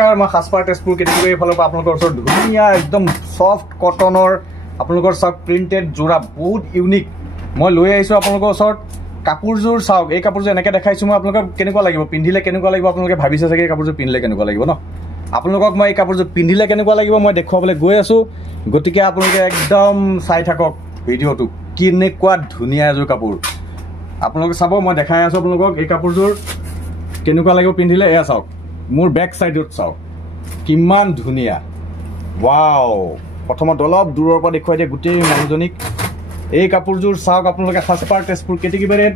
নমস্কাৰ মই সাজপাৰ তেজপুৰ কেটেগৰী ফালৰ পৰা আপোনালোকৰ ওচৰত ধুনীয়া একদম সফট কটনৰ আপোনালোকৰ চাওক প্ৰিন্টেড জোৰা বহুত ইউনিক মই লৈ আহিছো আপোনালোকৰ ওচৰত কাপোৰজোৰ চাওক এই কাপোৰজোৰ এনেকৈ দেখাইছো মই আপোনালোকক কেনেকুৱা লাগিব পিন্ধিলে কেনেকুৱা লাগিব আপোনালোকে ভাবিছে চাগে এই কাপোৰজোৰ পিন্ধিলে কেনেকুৱা লাগিব ন আপোনালোকক মই এই কাপোৰজোৰ পিন্ধিলে কেনেকুৱা লাগিব মই দেখুৱাবলৈ গৈ আছো গতিকে আপোনালোকে একদম চাই থাকক ভিডিঅ'টো কেনেকুৱা ধুনীয়া এযোৰ কাপোৰ আপোনালোকে চাব মই দেখাই আছো আপোনালোকক এই কাপোৰজোৰ কেনেকুৱা লাগিব পিন্ধিলে এয়া চাওক মোৰ বেক সাইডত চাওক কিমান ধুনীয়া ওয়াও প্ৰথমত অলপ দূৰৰ পৰা দেখুৱাই দিয়ে গোটেই মানুহজনীক এই কাপোৰজোৰ চাওক আপোনালোকে সাজপাৰ তেজপুৰ কেটেগৰীত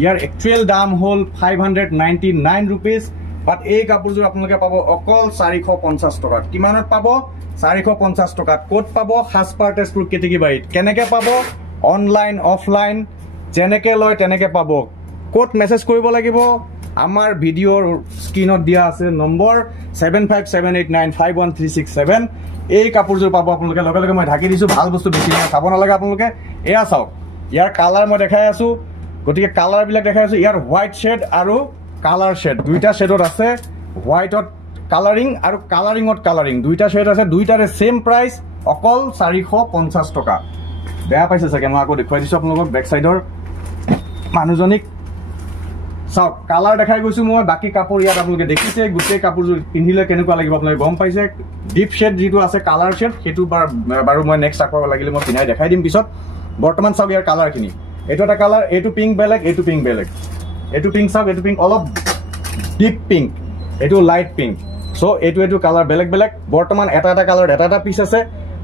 ইয়াৰ একচুৱেল দাম হ'ল 599 रुपीस বাট এই কাপোৰজোৰ আপোনালোকে পাব অকল 450 টকাত কিমানত পাব 450 টকাত কোড পাব সাজপাৰ তেজপুৰ কেটেগৰীত কেনেকৈ পাব অনলাইন অফলাইন যেনেকৈ লয় তেনেকৈ পাব কোড মেছেজ কৰিব লাগিব আমাৰ ভিডিঅ'ৰ স্ক্ৰীনত দিয়া আছে নম্বৰ 7578951367 এই কাপোৰজোৰ পাব আপোনালোকে লগে লগে মই ঢাকি দিছো ভাল বস্তু বেছি নাই চাব নালাগে আপোনালোকে এয়া চাওক ইয়াৰ কালাৰ মই দেখাই আছো গতিকে কালাৰবিলাক দেখাই আছো ইয়াৰ হোৱাইট শেড আৰু কালাৰ শেড দুইটা শেডত আছে হোৱাইটত কালাৰিং আৰু কালাৰিঙত কালাৰিং দুইটা শেড আছে দুইটাৰে সেম প্ৰাইস অকল 450 টকা বেয়া পাইছে চাগে মই আকৌ দেখুৱাই দিছো আপোনালোকক বেক সাইডৰ মানুহজনীক চাওক কালাৰ দেখাই গৈছো মই বাকি কাপোৰ ইয়াত আপোনালোকে দেখিছে গোটেই কাপোৰজোৰ পিন্ধিলে কেনেকুৱা লাগিব আপোনালোকে গম পাইছে ডিপ শেড যিটো আছে কালাৰ শেড সেইটো বাৰু মই নেক্সট আকৌ লাগিলে মই পিন্ধাই দেখাই দিম পিছত বৰ্তমান চাওক ইয়াৰ কালাৰখিনি এইটো এটা কালাৰ এইটো পিংক বেলেগ এইটো পিংক বেলেগ এইটো পিংক চাওক এইটো পিংক অলপ ডিপ পিংক এইটো লাইট পিংক সো এইটো কালাৰ বেলেগ বেলেগ বৰ্তমান এটা কালাৰ এটা পিস আছে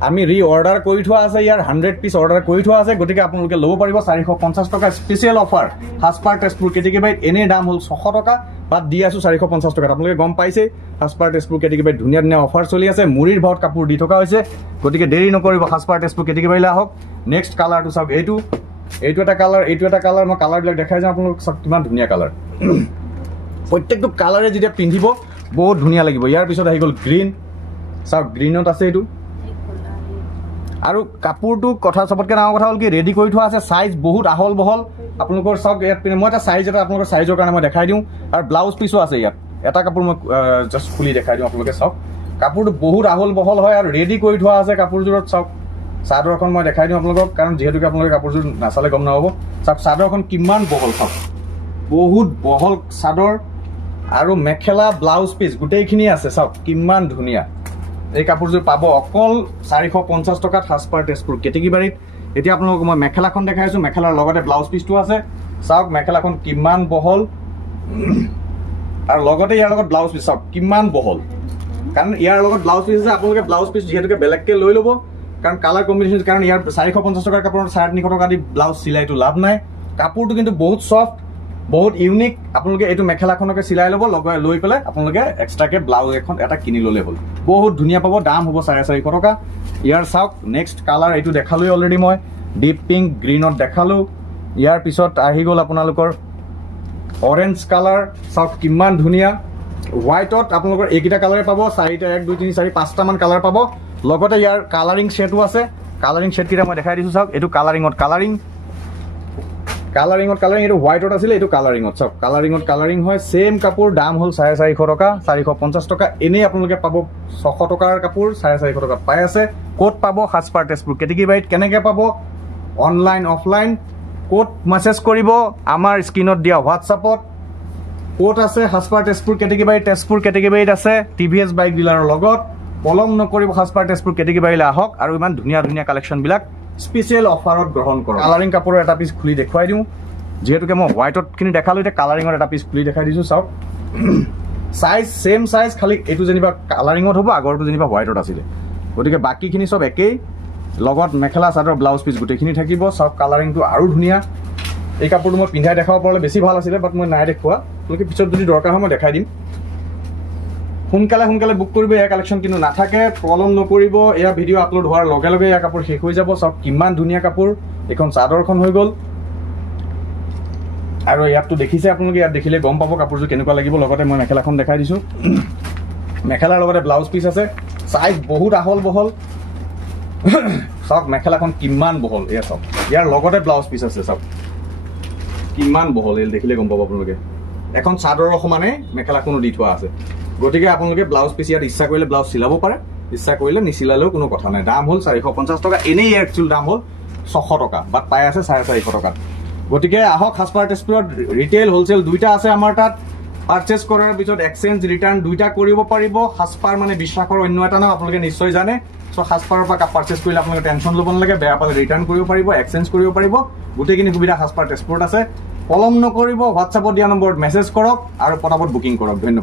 আমি ৰি অৰ্ডাৰ কৰি থোৱা আছে ইয়াৰ 100 পিস অৰ্ডাৰ কৰি থোৱা আছে গতিকে আপোনালোকে ল'ব পাৰিব 450 টকা স্পেশাল অফাৰ সাজপাৰ তেজপুৰ কেটেগৰীত এনে দাম হ'ল 600 টকা বাদ দি আছো 450 টকা আপোনালোকে গম পাইছে সাজপাৰ তেজপুৰ কেটেগৰীত ধুনীয়া ধুনীয়া অফাৰ চলি আছে মুৰিৰ ভাৱত কাপোৰ দি থকা হৈছে গতিকে দেৰি নকৰিব সাজপাৰ তেজপুৰ কেটেগৰীলৈ আহক নেক্সট কালাৰটো চাওক এইটো এটা কালাৰ মই কালাৰবিলাক দেখাই যাওঁ আপোনালোক চাওক কিমান ধুনীয়া কালাৰ প্ৰত্যেকটো কালাৰে যেতিয়া পিন্ধিব বহুত ধুনীয়া লাগিব ইয়াৰ পিছত আহি গ'ল গ্ৰীণ চাওক গ্ৰীণত আছে এইটো আৰু কাপোৰটো কথা সবতকে ডাঙৰ কথা হ'ল কি ৰেডি কৰি থোৱা আছে সাইজ বহুত আহল বহল আপোনালোকৰ চাওক ইয়াত মই এটা সাইজ এটা আপোনালোকৰ সাইজৰ কাৰণে মই দেখাই দিওঁ আৰু ব্লাউজ পিছো আছে ইয়াত এটা কাপোৰ মই জাস্ট খুলি দেখাই দিওঁ আপোনালোকে চাওক কাপোৰটো বহুত আহল বহল হয় আৰু ৰেডি কৰি থোৱা আছে কাপোৰজোৰত চাওক চাদৰখন মই দেখাই দিওঁ আপোনালোকক কাৰণ যেহেতুকে আপোনালোকে কাপোৰজোৰ নাচালে গম নহ'ব চাওক চাদৰখন কিমান বহল চাওক বহুত বহল চাদৰ আৰু মেখেলা ব্লাউজ পিস গোটেইখিনি আছে চাওক কিমান ধুনীয়া এই কাপোৰজোৰ পাব অকল 450 টকাত সাজপাৰ তেজপুৰ কেটেগৰীত এতিয়া আপোনালোকক মই মেখেলাখন দেখাইছো মেখেলাৰ লগতে ব্লাউজ পিসটো আছে চাওক মেখেলাখন কিমান বহল আৰু লগতে ইয়াৰ লগত ব্লাউজ পিস চাওক কিমান বহল কাৰণ ইয়াৰ লগত ব্লাউজ পিস আছে আপোনালোকে ব্লাউজ পিস যেহেতুকে বেলেগকে লৈ ল'ব কাৰণ কালাৰ কম্বিনেশ্যন কাৰণ ইয়াৰ 450 টকাৰ কাপোৰৰ 350 টকা দি ব্লাউজ চিলাইটো লাভ নাই কাপোৰটো কিন্তু বহুত সফট বহুত ইউনিক আপোনালোকে এইটো মেখেলাখনকে চিলাই ল'ব লগাই লৈ পেলাই আপোনালোকে এক্সট্ৰাকে ব্লাউজ এখন এটা কিনি ল'লে হ'ল বহুত ধুনীয়া পাব দাম হ'ব 450 টকা ইয়াৰ চাওক নেক্সট কালাৰ এইটো দেখালো অলৰেডি মই ডিপ পিংক গ্ৰীণত দেখালো ইয়াৰ পিছত আহি গ'ল আপোনালোকৰ অৰেঞ্জ কালাৰ চাওক কিমান ধুনীয়া হোৱাইটত আপোনালোকৰ এইকেইটা কালাৰে পাব 4টা 1 2 3 4 5টা মান কালাৰ পাব লগতে ইয়াৰ কালাৰিং শেডো আছে কালাৰিং শেড কিটা মই দেখাই দিছো চাওক এইটো কালাৰিঙত কালাৰিং এইটো হোৱাইটত আছিল এইটো কালাৰিঙত চাওক কালাৰিং হয় সেম কাপোৰ দাম হ'ল 450 টকা 450 টকা এনে আপোনালোকে পাব 600 টকাৰ কাপোৰ 450 টকাত পাই আছে কোড পাব সাজপাৰ তেজপুৰ কেটেগৰীত কেনেকৈ পাব অনলাইন অফলাইন কোড মেছেজ কৰিব আমাৰ স্ক্ৰীনত দিয়া হোৱাটছআপত কোড আছে সাজপাৰ তেজপুৰ কেটেগৰীত আছে টিভিএছ বাইক ডিলাৰৰ লগত পলম নকৰিব সাজপাৰ তেজপুৰ কেটেগৰীলৈ আহক আৰু ইমান ধুনীয়া ধুনীয়া কালেকশ্যনবিলাক স্পেশাল অফাৰত গ্ৰহণ কৰক কালাৰিং কাপোৰৰ এটা পিস খুলি দেখুৱাই দিওঁ যেহেতুকে মই হোৱাইটত খিনি দেখালো এতিয়া কালাৰিঙৰ এটা পিস খুলি দেখাই দিছো চাওক সাইজ সেম সাইজ খালি এইটো যেনিবা কালাৰিঙত হ'ব আগৰটো যেনিবা হোৱাইটত আছিলে গতিকে বাকিখিনি সব একেই লগত মেখেলা চাদৰ ব্লাউজ পিস গোটেইখিনি থাকিব চাওক কালাৰিংটো আৰু ধুনীয়া এই কাপোৰটো মই পিন্ধাই দেখাব পাৰিলে বেছি ভাল আছিলে বাট মই নাই দেখুৱা তোমালোকে পিছত যদি দৰকাৰ হয় মই দেখাই দিম সোনকালে বুক কৰিব এই কালেকশ্যন কিন্তু নাথাকে পলম নকৰিব এয়া ভিডিঅ' আপলোড হোৱাৰ লগে লগে এই কাপোৰ শেষ হৈ যাব চাওক কিমান ধুনীয়া কাপোৰ এখন চাদৰখন হৈ গ'ল আৰু ইয়াতটো দেখিছে আপোনালোকে ইয়াত দেখিলে গম পাব কাপোৰযোৰ কেনেকুৱা লাগিব লগতে মই মেখেলাখন দেখাই দিছো মেখেলাৰ লগতে ব্লাউজ পিস আছে সাইজ বহুত আহল বহল চাওক মেখেলাখন কিমান বহল এয়া চাওক ইয়াৰ লগতে ব্লাউজ পিস আছে চাওক কিমান বহল এই দেখিলে গম পাব আপোনালোকে এখন চাদৰৰ সমানে মেখেলাখনো দি থোৱা আছে গতিকে আপোনালোকে ব্লাউজ পিচ ইয়াত ইচ্ছা কৰিলে ব্লাউজ চিলাব পাৰে, ইচ্ছা কৰিলে নিচিলালেও কোনো কথা নাই। দাম হ'ল 450 টকা, এনেই একচুৱেল দাম হ'ল 600 টকা, বাট পাই আছে 450 টকাত। গতিকে আহক সাজপাৰ তেজপুৰত ৰিটেইল হোলচেল দুইটা আছে আমাৰ তাত। পাৰ্চেছ কৰাৰ পিছত এক্সচেঞ্জ ৰিটাৰ্ণ দুইটা কৰিব পাৰিব। সাজপাৰ মানে বিশ্বাসৰ অন্য এটা নাম, আপোনালোকে নিশ্চয় জানে। চ' সাজপাৰৰ পৰা পাৰ্চেছ কৰিলে আপোনালোকে টেনশ্যন ল'ব নালাগে, বেয়া পালে ৰিটাৰ্ণ কৰিব পাৰিব, এক্সচেঞ্জ কৰিব পাৰিব, গোটেইখিনি সুবিধা সাজপাৰ তেজপুৰত আছে। পলম নকৰিব, হোৱাটছআপত দিয়া নম্বৰত মেছেজ কৰক আৰু পটাপট বুকিং কৰক। ধন্যবাদ।